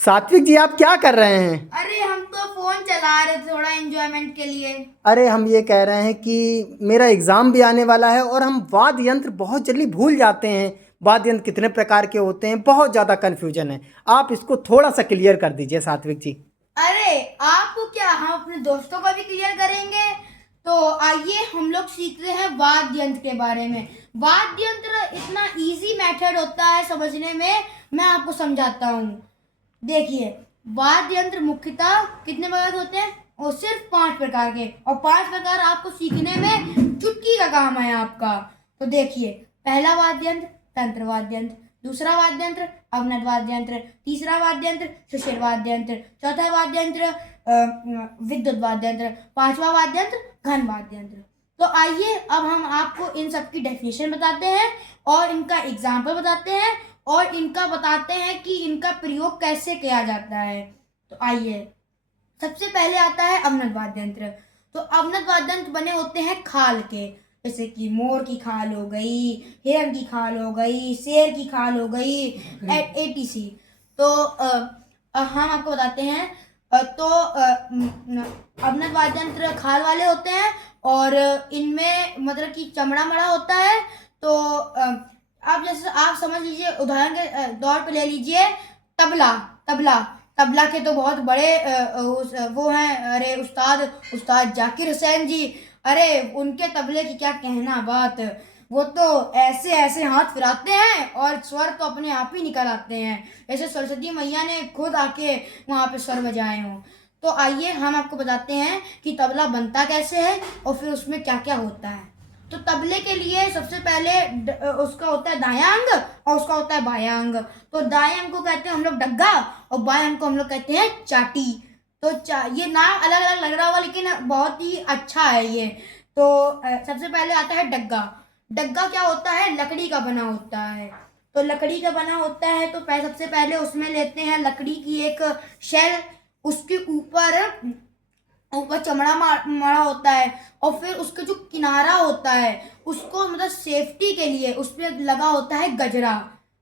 सात्विक जी, आप क्या कर रहे हैं? अरे हम तो फोन चला रहे थे थोड़ा एंजॉयमेंट के लिए। अरे, हम ये कह रहे हैं कि मेरा एग्जाम भी आने वाला है और हम वाद्य यंत्र बहुत जल्दी भूल जाते हैं। वाद्य यंत्र कितने प्रकार के होते हैं, बहुत ज़्यादा कन्फ्यूजन है। आप इसको थोड़ा सा क्लियर कर दीजिए सात्विक जी। अरे आपको क्या, हम अपने दोस्तों का भी क्लियर करेंगे। तो आइए हम लोग सीखते हैं वाद्य यंत्र के बारे में। वाद्य यंत्र इतना इजी मेथड होता है समझने में। मैं आपको समझाता हूँ। देखिए, वाद्य यंत्र मुख्यतः कितने प्रकार के होते हैं? और सिर्फ 5 प्रकार के, और 5 प्रकार आपको सीखने में चुटकी का काम है आपका। तो देखिए, पहला वाद्य यंत्र तंत्र वाद्य यंत्र, दूसरा वाद्य यंत्र अवनद वाद्य यंत्र, तीसरा वाद्य यंत्र सुषिर वाद्य यंत्र, चौथा वाद्य यंत्र विद्युत वाद्य यंत्र, पांचवा वाद्य यंत्र घन वाद्य यंत्र। तो आइए अब हम आपको इन सब की डेफिनेशन बताते हैं और इनका एग्जाम्पल बताते हैं और इनका बताते हैं कि इनका प्रयोग कैसे किया जाता है। तो आइए, सबसे पहले आता है अवनद वाद्य यंत्र। तो अवनद वाद्य यंत्र बने होते हैं खाल के, जैसे कि मोर की खाल हो गई, हिरन की खाल हो गई, शेर की खाल हो गई, एटीसी। तो हम आपको बताते हैं। अवनद वाद्य यंत्र खाल वाले होते हैं और इनमें मतलब कि चमड़ा मड़ा होता है। तो आप जैसे आप समझ लीजिए, उदाहरण के तौर पे ले लीजिए तबला। तबला तबला के तो बहुत बड़े वो हैं, अरे उस्ताद उस्ताद जाकिर हुसैन जी। अरे उनके तबले की क्या कहना बात। वो तो ऐसे ऐसे हाथ फिराते हैं और स्वर तो अपने आप ही निकल आते हैं, जैसे सरस्वती मैया ने खुद आके वहां पे स्वर बजाए हों। तो आइए हम आपको बताते हैं कि तबला बनता कैसे है और फिर उसमें क्या क्या होता है। तो तबले के लिए सबसे पहले उसका होता है दायां अंग और उसका होता है बायां अंग। तो दाएं अंग को कहते हैं हम लोग डग्गा और बाएं अंग को हम लोग कहते हैं चाटी। तो ये नाम अलग अलग लग रहा होगा लेकिन बहुत ही अच्छा है ये। तो सबसे पहले आता है डग्गा। डग्गा क्या होता है? लकड़ी का बना होता है। तो लकड़ी का बना होता है तो सबसे पहले उसमें लेते हैं लकड़ी की एक शेल। उसके ऊपर ऊपर चमड़ा मड़ा होता है और फिर उसका जो किनारा होता है उसको मतलब सेफ्टी के लिए उस पर लगा होता है गजरा।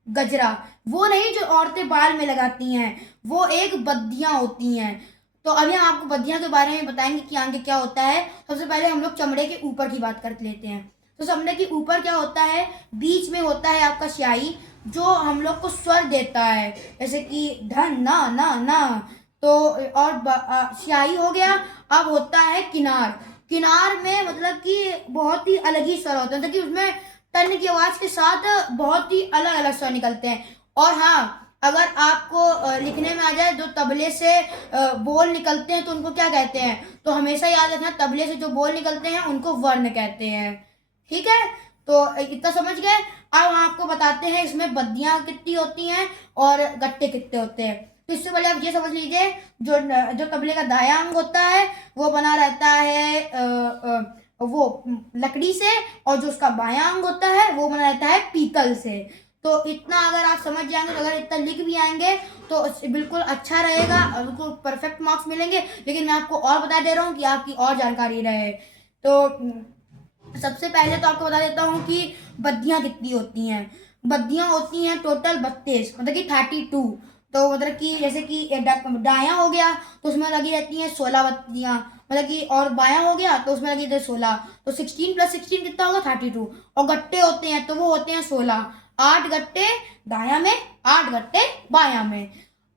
गजरा वो नहीं जो औरतें बाल में लगाती हैं, वो एक बद्दियां होती हैं। तो अभी हम आपको बद्दियां के बारे में बताएंगे कि आगे क्या होता है। सबसे पहले हम लोग चमड़े के ऊपर की बात कर लेते हैं। तो चमड़े के ऊपर क्या होता है? बीच में होता है आपका स्याही, जो हम लोग को स्वर देता है, जैसे कि धन ना ना ना। तो और स्याही हो गया। अब होता है किनार। किनार में मतलब कि बहुत ही अलग ही स्वर होता है, मतलब कि उसमें टन की आवाज के साथ बहुत ही अलग अलग स्वर निकलते हैं। और हाँ, अगर आपको लिखने में आ जाए जो तबले से बोल निकलते हैं तो उनको क्या कहते हैं, तो हमेशा याद रखना, तबले से जो बोल निकलते हैं उनको वर्ण कहते हैं। ठीक है, तो इतना समझ गए। अब हम आपको बताते हैं इसमें बद्दियां कितनी होती हैं और गट्टे कितने होते हैं। तो इससे पहले आप ये समझ लीजिए, जो जो तबले का दायां अंग होता है वो बना रहता है वो लकड़ी से, और जो उसका बायां अंग होता है वो बना रहता है पीतल से। तो इतना अगर आप समझ जाएंगे, तो अगर इतना लिख भी आएंगे तो बिल्कुल अच्छा रहेगा, बिल्कुल परफेक्ट मार्क्स मिलेंगे। लेकिन मैं आपको और बता दे रहा हूँ कि आपकी और जानकारी रहे। तो सबसे पहले तो आपको बता देता हूँ कि बद्दियां कितनी होती हैं। बद्दियां होती हैं टोटल 32, मतलब कि 32। तो मतलब कि जैसे कि दायां हो गया तो उसमें लगी रहती हैं 16 बत्तियां, मतलब कि, और बायां हो गया तो उसमें लगी रहती है 16। तो 16 + 16 कितना होगा? 32। और गट्टे होते हैं तो वो होते हैं 16। 8 गट्टे दायां में, 8 गट्टे बायां में।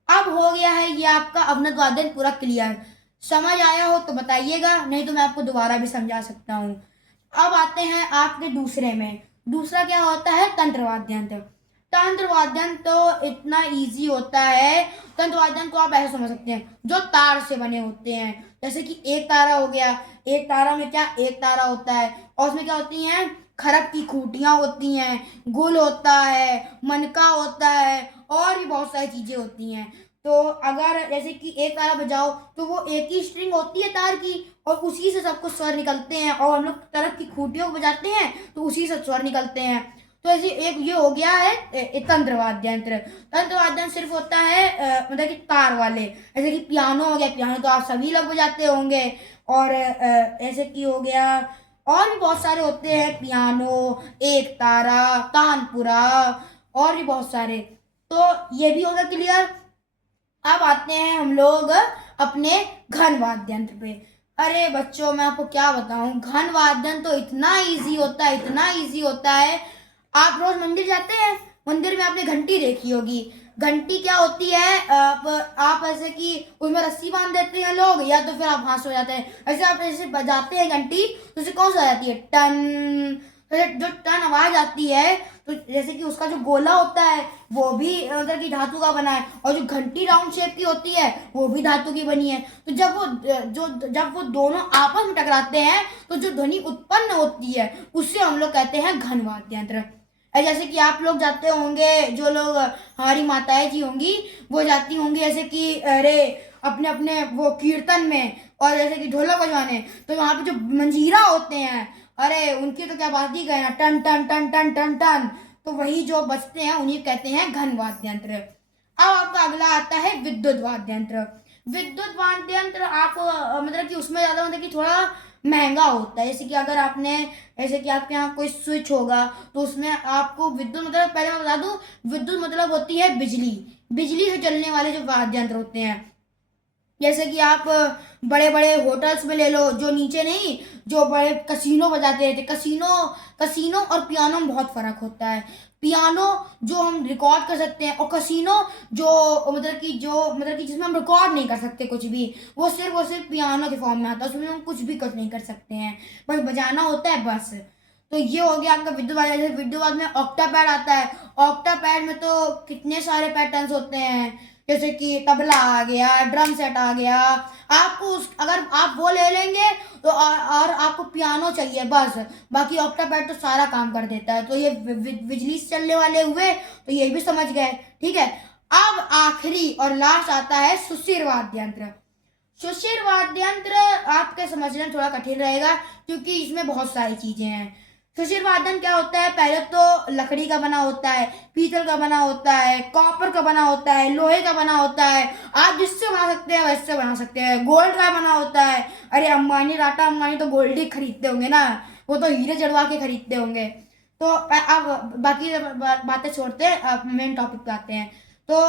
अब हो गया है ये आपका अवनत वादन पूरा क्लियर। समझ आया हो तो बताइएगा, नहीं तो मैं आपको दोबारा भी समझा सकता हूँ। अब आते हैं आपके दूसरे में। दूसरा क्या होता है? तंत्र वाद्य यंत्र। तंत्र वाद्य यंत्र तो इतना इजी होता है। तंत्र वाद्य यंत्र को आप ऐसे समझ सकते हैं, जो तार से बने होते हैं, जैसे कि एक तारा हो गया। एक तारा में क्या, एक तारा होता है और उसमें क्या होती हैं? खरब की खूटियां होती हैं, गुल होता है, मनका होता है और भी बहुत सारी चीजें होती हैं। तो अगर जैसे कि एक तारा बजाओ तो वो एक ही स्ट्रिंग होती है तार की, और उसी से सबको स्वर निकलते हैं, और हम लोग तरफ की खूटियों को बजाते हैं तो उसी से स्वर निकलते हैं। तो ऐसे एक ये हो गया है तंत्र वाद्य यंत्र। तंत्र वाद्य यंत्र सिर्फ होता है मतलब कि तार वाले, जैसे कि पियानो हो गया। पियानो तो आप सभी लोग बजाते होंगे। और ऐसे की हो गया, और भी बहुत सारे होते हैं, पियानो, एक तारा, तानपुरा, और भी बहुत सारे। तो ये भी होगा क्लियर। अब आते हैं हम लोग अपने घन वाद्य यंत्र पे। अरे बच्चों, मैं आपको क्या बताऊं, घन वाद्य यंत्र तो इतना इजी होता है, इतना इजी होता है। आप रोज मंदिर जाते हैं, मंदिर में आपने घंटी देखी होगी। घंटी क्या होती है, आप ऐसे कि उसमें रस्सी बांध देते हैं लोग, या तो फिर आप हाथ सो जाते हैं। ऐसे आप ऐसे बजाते हैं घंटी, तो उसे कौन सा जाती है, टन। तो जो टन आवाज आती है, तो जैसे कि उसका जो गोला होता है वो भी मतलब कि धातु का बना है, और जो घंटी राउंड शेप की होती है वो भी धातु की बनी है। तो जब वो दोनों आपस में टकराते हैं, तो जो ध्वनि उत्पन्न होती है उसे हम लोग कहते हैं घन वाद्य यंत्र। जैसे कि आप लोग जाते होंगे, जो लोग हमारी माताएं जी होंगी वो जाती होंगी ऐसे कि अरे अपने अपने वो कीर्तन में, और जैसे कि ढोलक बजवाने, तो वहाँ पे जो मंजीरा होते हैं, अरे उनकी तो क्या बात ही कहना, टन टन टन टन टन टन। तो वही जो बजते हैं उन्हीं कहते हैं घन वाद्य यंत्र। अब आपका अगला आता है विद्युत वाद्य यंत्र। विद्युत वाद्य यंत्र आप मतलब कि उसमें ज्यादा मतलब कि थोड़ा महंगा होता है। जैसे कि अगर आपने, जैसे कि आपके यहाँ कोई स्विच होगा, तो उसमें आपको विद्युत मतलब, पहले मैं बता दूं, विद्युत मतलब होती है बिजली, बिजली से चलने वाले जो वाद्य यंत्र होते हैं। जैसे कि आप बड़े बड़े होटल्स में ले लो, जो नीचे नहीं, जो बड़े कसीनो बजाते रहते, कसीनो कसीनो और पियानो में बहुत फर्क होता है। पियानो जो हम रिकॉर्ड कर सकते हैं, और कसीनो जो मतलब कि जिसमें हम रिकॉर्ड नहीं कर सकते कुछ भी, वो सिर्फ पियानो के फॉर्म में आता है, उसमें हम कुछ भी कुछ नहीं कर सकते हैं, बस बजाना होता है बस। तो ये हो गया आपका विद्युत वाद्य। जैसे विद्युत वाद्य में ऑक्टा पैड आता है। ऑक्टा पैड में तो कितने सारे पैटर्न्स होते हैं, जैसे कि तबला आ गया, ड्रम सेट आ गया। आपको अगर आप वो ले लेंगे तो और आपको पियानो चाहिए बस, बाकी ऑक्टापैड तो सारा काम कर देता है। तो ये बिजली से चलने वाले हुए, तो ये भी समझ गए, ठीक है। अब आखिरी और लास्ट आता है सुषिर वाद्य यंत्र। सुषिर वाद्य यंत्र आपके समझने में थोड़ा कठिन रहेगा, क्योंकि इसमें बहुत सारी चीजें हैं। सुषिर वादन क्या होता है, पहले तो लकड़ी का बना होता है, पीतल का बना होता है, कॉपर का बना होता है, लोहे का बना होता है। आप जिससे बना सकते हैं वैसे बना सकते हैं। गोल्ड का बना होता है। अरे अंबानी, टाटा अंबानी तो गोल्ड ही खरीदते होंगे ना, वो तो हीरे जड़वा के खरीदते होंगे। तो अब बाकी बातें छोड़ते हैं, अब मेन टॉपिक पे आते हैं। तो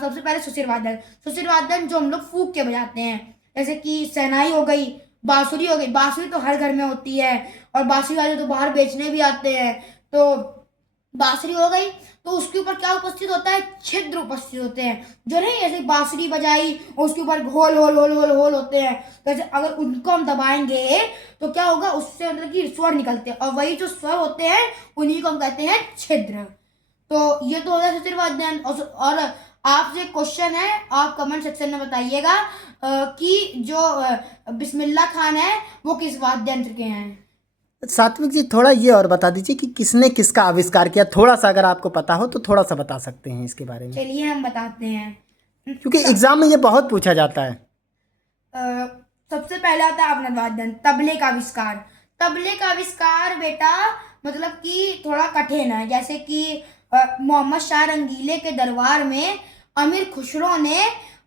सबसे पहले सुषिर वादन। सुषिर वादन जो हम लोग फूंक के बजाते हैं, जैसे कि शहनाई हो गई, बांसुरी हो गई। बांसुरी तो हर घर में होती है, और बांसुरी वाले तो बाहर बेचने भी आते हैं। तो बांसुरी हो गई, तो उसके ऊपर क्या उपस्थित होता है, छिद्र उपस्थित होते हैं, जो नहीं ऐसे बांसुरी बजाई और उसके ऊपर hole hole hole hole hole होते हैं। जैसे अगर उनको हम दबाएंगे तो क्या होगा, उससे मतलब कि स्वर निकलते हैं, और वही जो स्वर होते हैं उन्हीं को हम कहते हैं छिद्र। तो ये तो हो गया सुषिर वाद्य। और आपसे क्वेश्चन है, आप कमेंट सेक्शन में बताइएगा कि जो बिस्मिल्लाह खान है वो किस वाद्य यंत्र के हैं। सात्विक जी, थोड़ा ये और बता दीजिए कि किसने किसका आविष्कार किया, थोड़ा सा अगर आपको पता हो तो थोड़ा सा बता सकते हैं इसके बारे में, चलिए हम बताते हैं। क्योंकि एग्जाम में ये बहुत पूछा जाता है। सबसे पहला था अवनत वादन, तबले का आविष्कार। तबले का आविष्कार बेटा मतलब कि थोड़ा कठिन है। जैसे कि मोहम्मद शाह रंगीले के दरबार में अमीर खुसरो ने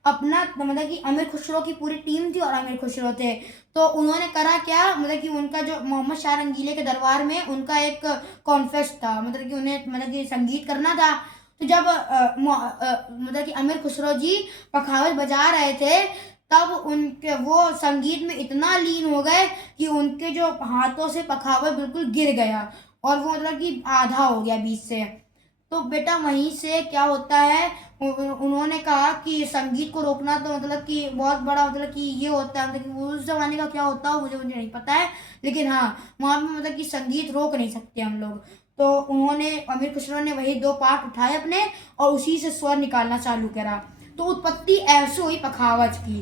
अपना, मतलब कि अमीर खुसरो की पूरी टीम थी और अमीर खुसरो थे, तो उन्होंने करा क्या, मतलब कि उनका जो मोहम्मद शाह रंगीले के दरबार में उनका एक कॉन्फेस्ट था, मतलब कि उन्हें मतलब कि संगीत करना था। तो जब मतलब कि अमीर खुसरो जी पखावज बजा रहे थे, तब उनके वो संगीत में इतना लीन हो गए कि उनके जो हाथों से पखावज बिल्कुल गिर गया, और वो मतलब कि आधा हो गया बीच से। तो बेटा वहीं से क्या होता है, उन्होंने कहा कि संगीत को रोकना तो मतलब कि बहुत बड़ा मतलब कि ये होता है, मतलब कि उस जमाने का क्या होता है मुझे मुझे नहीं पता है, लेकिन हाँ वहाँ पे मतलब कि संगीत रोक नहीं सकते हम लोग। तो उन्होंने, अमीर खुसरो ने वही दो पार्ट उठाए अपने, और उसी से स्वर निकालना चालू करा। तो उत्पत्ति ऐसे हुई पखावज की।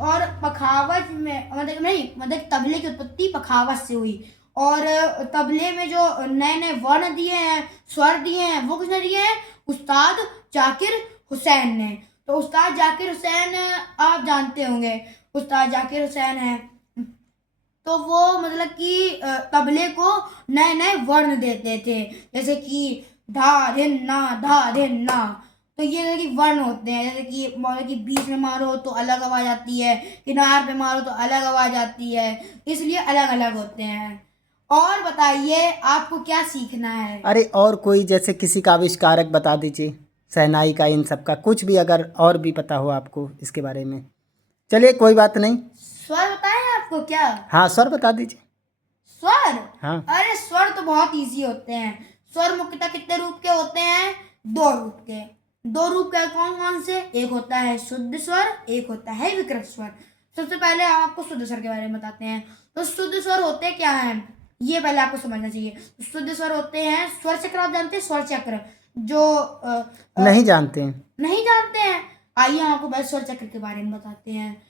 और पखावज में मतलब नहीं, मतलब तबले की उत्पत्ति पखावज से हुई। और तबले में जो नए नए वर्ण दिए हैं, स्वर दिए हैं, वो किसने दिए हैं, उस्ताद जाकिर हुसैन ने। तो उस्ताद जाकिर हुसैन आप जानते होंगे, उस्ताद जाकिर हुसैन है, तो वो मतलब कि तबले को नए नए वर्ण देते थे, जैसे कि धा धिन ना, धा धिन ना। तो ये जैसे कि वर्ण होते हैं, जैसे कि मतलब कि बीच में मारो तो अलग आवाज आती है, किनार पे मारो तो अलग आवाज आती है, इसलिए अलग अलग होते हैं। और बताइए आपको क्या सीखना है। अरे और कोई जैसे किसी का आविष्कारक बता दीजिए, शहनाई का, इन सब का कुछ भी अगर और भी पता हो आपको इसके बारे में। चलिए कोई बात नहीं। स्वर बताएं आपको क्या? हाँ स्वर बता दीजिए। स्वर? हाँ अरे स्वर तो बहुत इजी होते हैं। स्वर मुख्यतः कितने रूप के होते हैं? 2 रूप के। 2 रूप के कौन कौन से? एक होता है शुद्ध स्वर, एक होता है विकृत स्वर। सबसे पहले हम आपको शुद्ध स्वर के बारे में बताते हैं। तो शुद्ध स्वर होते क्या हैं, ये पहले आपको समझना चाहिए। शुद्ध स्वर होते हैं स्वर चक्र। आप जानते हैं स्वर चक्र? जो नहीं जानते हैं। नहीं जानते हैं? आइए हम आपको पहले स्वर चक्र के बारे में बताते हैं।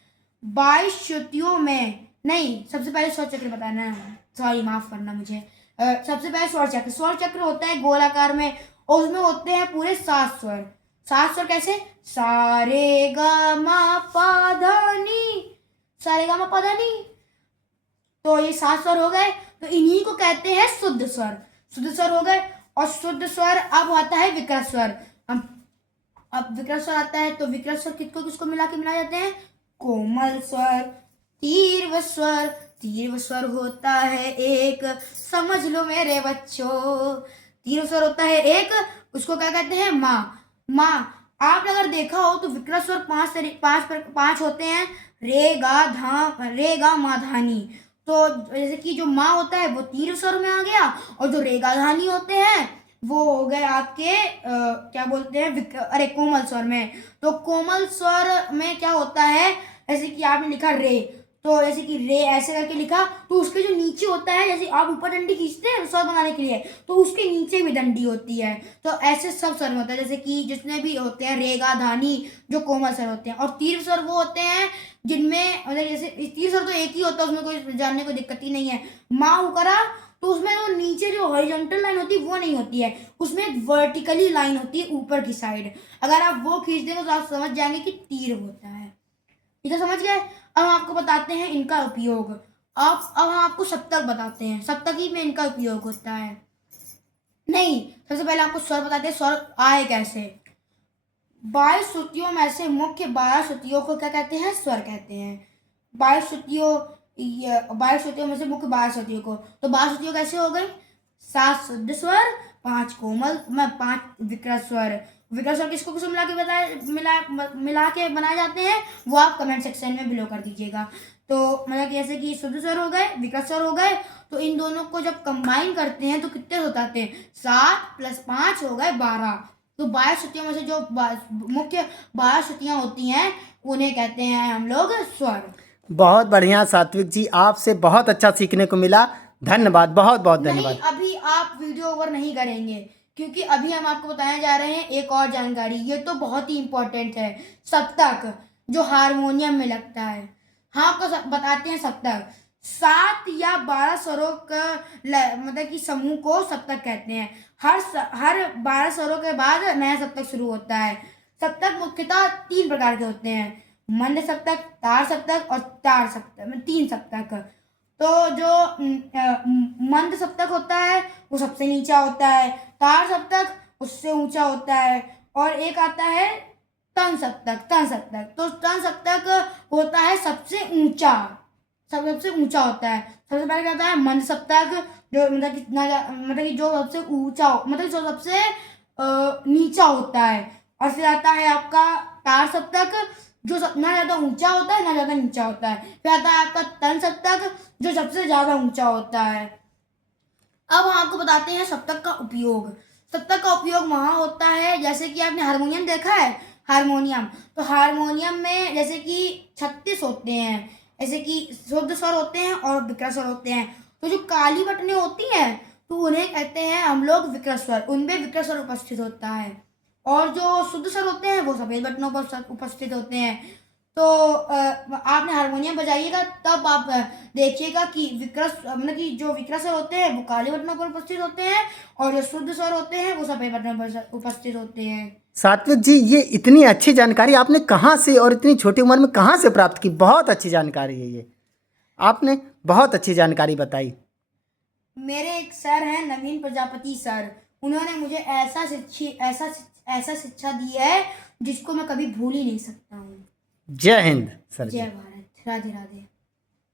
22 श्रुतियों में, नहीं सबसे पहले स्वर चक्र बताना है, सॉरी माफ करना मुझे। सबसे पहले स्वर चक्र। स्वर चक्र होता है गोलाकार में और उसमें होते हैं पूरे 7 स्वर। 7 स्वर कैसे? सा रे गा मा पा धा नी, सा रे गा मा पा धा नी। तो ये 7 स्वर हो गए, तो इन्हीं को कहते हैं शुद्ध स्वर। शुद्ध स्वर हो गए। और शुद्ध स्वर अब आता है विकृत स्वर। अब विकृत स्वर आता है, तो विकृत स्वर किसको किसको मिला के मिलाए जाते हैं? कोमल स्वर, तीव्र स्वर। तीव्र स्वर होता है एक, समझ लो मेरे बच्चों, तीव्र स्वर होता है एक, उसको क्या कहते हैं? माँ। माँ आपने अगर देखा हो तो विकृत स्वर 5 होते हैं। रे गा मा धा नी। तो जैसे कि जो माँ होता है वो तीव्र स्वर में आ गया, और जो रे गा धा नी होते हैं वो हो गए आपके क्या बोलते हैं, अरे कोमल स्वर में। तो कोमल स्वर में क्या होता है, जैसे कि आपने लिखा रे, तो जैसे कि रे ऐसे करके लिखा, तो उसके जो नीचे होता है, जैसे आप ऊपर डंडी खींचते हैं स्वर बनाने के लिए, तो उसके नीचे भी डंडी होती है। तो ऐसे सब स्वर में होता है, जैसे कि जितने भी होते हैं रे गा धा नी, जो कोमल स्वर होते हैं। और तीव्र स्वर वो होते हैं जिनमें मतलब जैसे तीव्र स्वर तो एक ही होता है, उसमें कोई जानने को दिक्कत ही नहीं है। माँ करा तो उसमें वो नीचे जो हॉरिजॉन्टल लाइन होती है वो नहीं होती है, उसमें एक वर्टिकली लाइन होती है ऊपर की साइड। अगर आप वो खींच देंगे तो आप समझ जाएंगे कि तीर होता है। ठीक है, समझ गए? अब हम आपको बताते हैं इनका उपयोग। अब हम आपको सप्तक बताते हैं, सप्तकी में इनका उपयोग होता है। नहीं, सबसे पहले आपको स्वर बताते हैं, स्वर आए कैसे। 22 श्रुतियों में से मुख्य 12 श्रुतियों को क्या कहते हैं? स्वर कहते हैं। 22 श्रुतियों में से मुख्य 12 श्रुतियों को, तो 12 श्रुतियों कैसे हो गई? 7 शुद्ध स्वर, 5 कोमल में 5 विकृत स्वर। विकृत स्वर किसको किसको मिला के बनाए जाते हैं, वो आप कमेंट सेक्शन में बिलो कर दीजिएगा। तो मतलब जैसे कि शुद्ध स्वर हो गए, विकृत स्वर हो गए, तो इन दोनों को जब कंबाइन करते हैं तो कितने हो जाते हैं? 7 + 5 हो गए 12। तो 12 श्रुतियों में से जो मुख्य 12 श्रुतियां होती हैं उन्हें कहते हैं हम लोग स्वर। बहुत बढ़िया सात्विक जी, आपसे बहुत अच्छा सीखने को मिला। धन्यवाद, बहुत बहुत धन्यवाद। नहीं, अभी आप वीडियो ओवर नहीं करेंगे, क्योंकि अभी हम आपको बताने जा रहे हैं एक और जानकारी, ये तो बहुत ही इंपॉर्टेंट है। सप्तक जो हारमोनियम में लगता है, हाँ आपको बताते हैं सप्तक। 7 या 12 स्वरों का मतलब कि समूह को सप्तक कहते हैं। हर 12 स्वरों के बाद नया सप्तक शुरू होता है। सप्तक मुख्यतः 3 प्रकार के होते हैं, मंद सप्तक, तार सप्तक और तार सप्तक, 3 सप्तक। तो जो मंद सप्तक होता है वो सबसे नीचा होता है, तार सप्तक उससे ऊंचा होता है, और एक आता है तन सप्तक। तो तन सप्तक होता है सबसे ऊंचा, सबसे ऊंचा होता है। सबसे पहले क्या होता है? मंद सप्तक, जो मतलब कि जो सबसे ऊंचा, मतलब जो सबसे नीचा होता है। और फिर आता है आपका तार सप्तक, जो ना ज्यादा ऊंचा होता है ना ज्यादा नीचा होता है। फिर आता है आपका तन सप्तक, जो सबसे ज्यादा ऊंचा होता है। अब हम आपको बताते हैं सप्तक का उपयोग। सप्तक का उपयोग वहां होता है, जैसे कि आपने हारमोनियम देखा है, हारमोनियम, तो हारमोनियम में जैसे कि 36 होते हैं, जैसे कि शुद्ध स्वर होते हैं और विकृत स्वर होते हैं। तो जो काली बटनें होती हैं तो उन्हें कहते हैं हम लोग विकृत स्वर, उनमें विकृत स्वर उपस्थित होता है। और जो शुद्ध स्वर होते हैं वो सफेद बटनों पर उपस्थित होते हैं। तो आपने हारमोनियम बजाइएगा तब आप देखिएगा कि विकृत मतलब कि जो विकृत स्वर होते हैं वो काले बटनों पर उपस्थित होते हैं, और जो शुद्ध स्वर होते हैं वो सफेद बटनों पर उपस्थित होते हैं। सात्विक जी, ये इतनी अच्छी जानकारी आपने कहाँ से और इतनी छोटी उम्र में कहाँ से प्राप्त की? बहुत अच्छी जानकारी है ये, आपने बहुत अच्छी जानकारी बताई। मेरे एक सर हैं नवीन प्रजापति सर, उन्होंने मुझे ऐसा शिक्षा दी है जिसको मैं कभी भूल ही नहीं सकता हूँ। जय हिंद सर जी। जय भारत, राधे राधे।